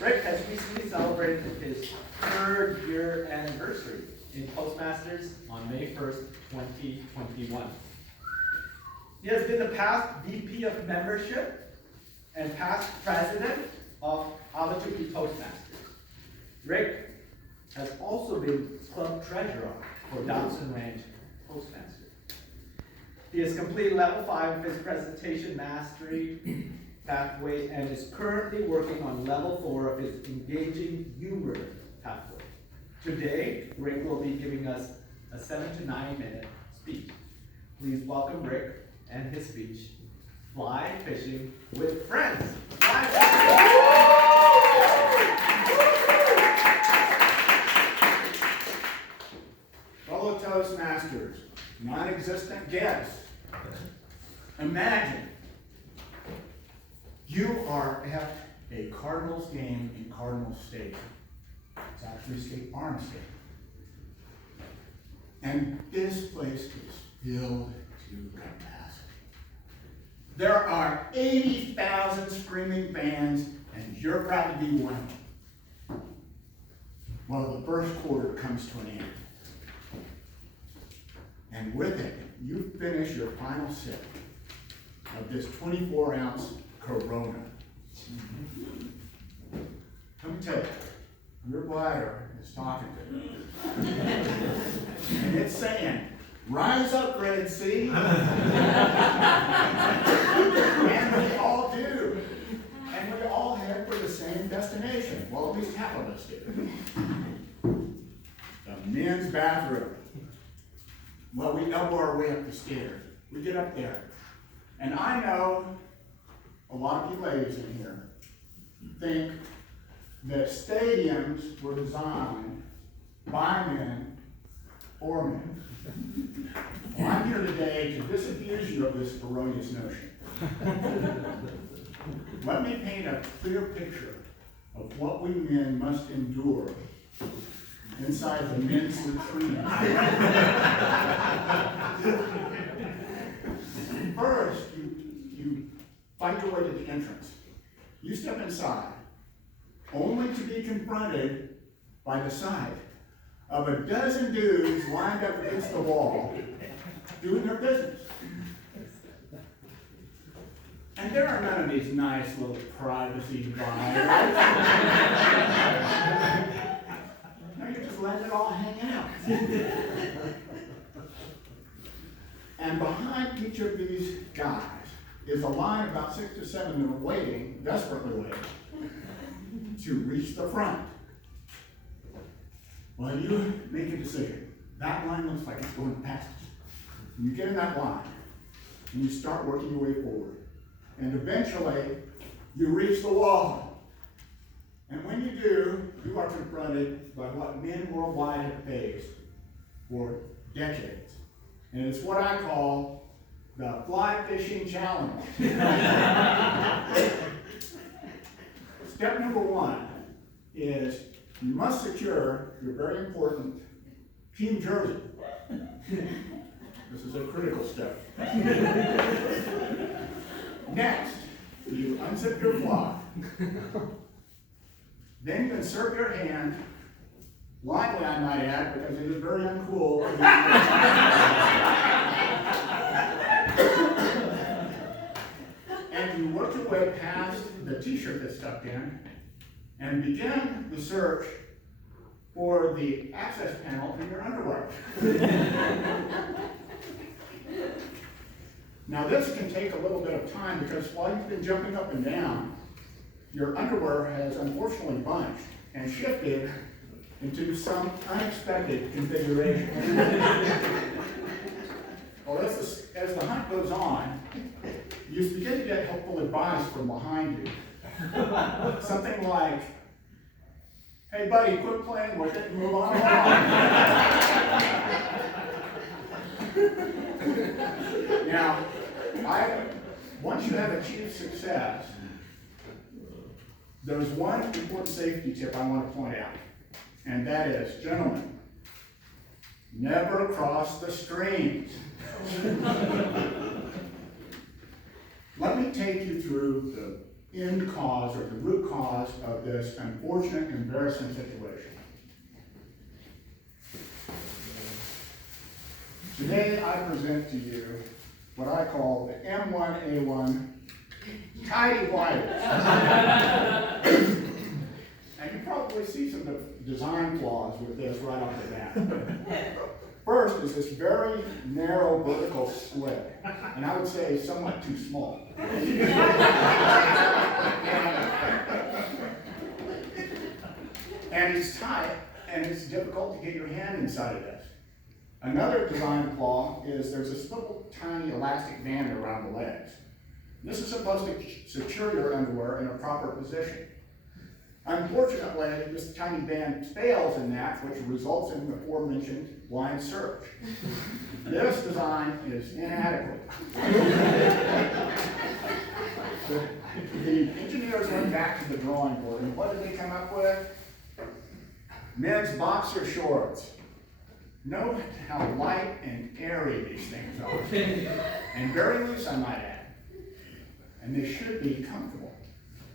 Rick has recently celebrated his 3rd year anniversary in Toastmasters on May 1st, 2021. He has been the past VP of Membership and past President of Awatuki Toastmasters. Rick has also been Club Treasurer for Dawson Ranch Toastmasters. He has completed level 5 of his presentation mastery pathway and is currently working on level 4 of his engaging humor pathway. Today, Rick will be giving us a 7 to 9 minute speech. Please welcome Rick and his speech, Fly Fishing with Friends. Fly Fellow Toastmasters, non-existent guests, imagine you are at a Cardinals game in Cardinals Stadium. It's actually State Farm Stadium. And this place is filled to capacity. There are 80,000 screaming fans, and you're proud to be one of them. Well, the first quarter comes to an end. And with it, you finish your final sip of this 24-ounce Corona. Let me tell you, your bladder is talking to you. And it's saying, rise up, Red Sea. And we all do. And we all head for the same destination. Well, at least half of us do. The men's bathroom. Well, we elbow our way up the stairs. We get up there. And I know a lot of you ladies in here think that stadiums were designed by men for men. Well, I'm here today to disabuse you of this erroneous notion. Let me paint a clear picture of what we men must endure inside the men's retreat. First, you fight your way to the entrance. You step inside, only to be confronted by the sight of a dozen dudes lined up against the wall, doing their business. And there are none of these nice little privacy dividers. Now you're just letting it all hang out. And behind each of these guys is a line of about 6 to 7 that are waiting, desperately waiting, to reach the front. Well, you make a decision. That line looks like it's going past you. You get in that line, and you start working your way forward. And eventually, you reach the wall. And when you do, you are confronted by what men worldwide have faced for decades. And it's what I call the fly fishing challenge. Step number 1 is you must secure your very important team jersey. This is a critical step. Next, you unzip your fly. Then you insert your hand, lightly I might add, because it is very uncool. And you work your way past the t-shirt that's tucked in and begin the search for the access panel in your underwear. Now this can take a little bit of time because while you've been jumping up and down, your underwear has unfortunately bunched and shifted into some unexpected configuration. Well, as the hunt goes on, you begin to get helpful advice from behind you. Something like, hey buddy, quit playing with it and move on along. Now, once you have achieved success, there's one important safety tip I want to point out, and that is, gentlemen, never cross the streams. Let me take you through the end cause or the root cause of this unfortunate, embarrassing situation. Today I present to you what I call the M1A1 tidy whiters. And you probably see some design flaws with this right off the bat. First is this very narrow vertical slit, and I would say somewhat too small. And it's tight, and it's difficult to get your hand inside of this. Another design flaw is there's this little tiny elastic band around the legs. This is supposed to secure your underwear in a proper position. Unfortunately, this tiny band fails in that, which results in the aforementioned wide surge. This design is inadequate. The engineers went back to the drawing board, and what did they come up with? Men's boxer shorts. Note how light and airy these things are, and very loose, I might add. And they should be comfortable.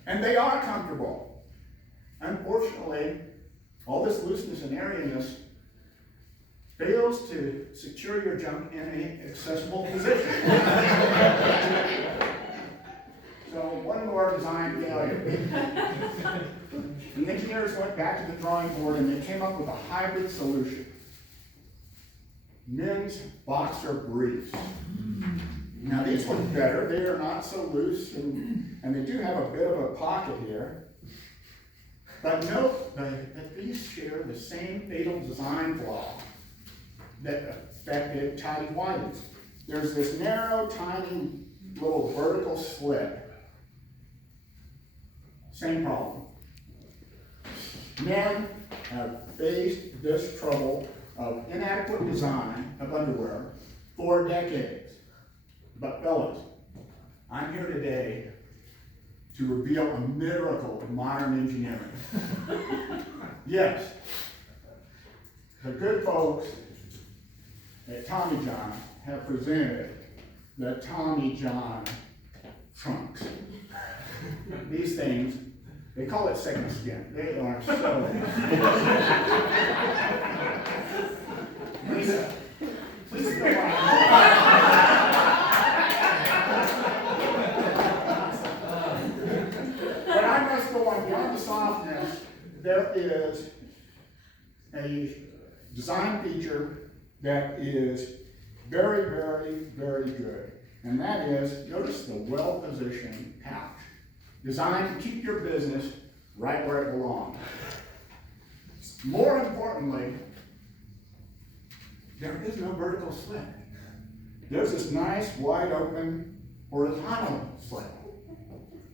And they are comfortable. Unfortunately, all this looseness and airiness fails to secure your junk in an accessible position. So one more design failure. The engineers went back to the drawing board and they came up with a hybrid solution. Men's boxer briefs. Now these look better. They are not so loose and they do have a bit of a pocket here. But note that these share the same fatal design flaw that affected tidy whities. There's this narrow, tiny little vertical slit. Same problem. Men have faced this trouble of inadequate design of underwear for decades. But fellas, I'm here today to reveal a miracle of modern engineering. Yes, the good folks at Tommy John have presented the Tommy John trunks. These things, they call it second skin. They are so... Please go on. But I must go on. Beyond the softness, there is a design feature that is very, very, very good. And that is, notice the well-positioned pouch. Designed to keep your business right where it belongs. More importantly, there is no vertical slit. There's this nice, wide open, horizontal slit.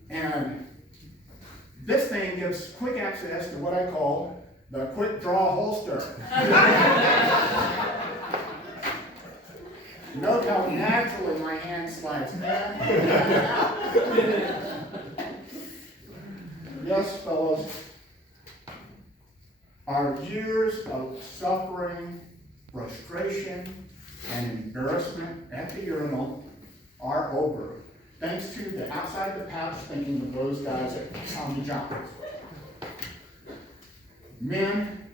And this thing gives quick access to what I call the quick draw holster. Note how naturally my hand slides in and out. Yes, fellows, our years of suffering, frustration, and embarrassment at the urinal are over, thanks to the outside the pouch thinking of those guys at Tommy John's. Men,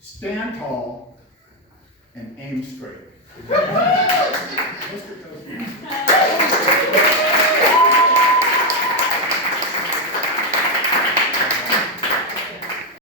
stand tall and aim straight. Mr. Coachman.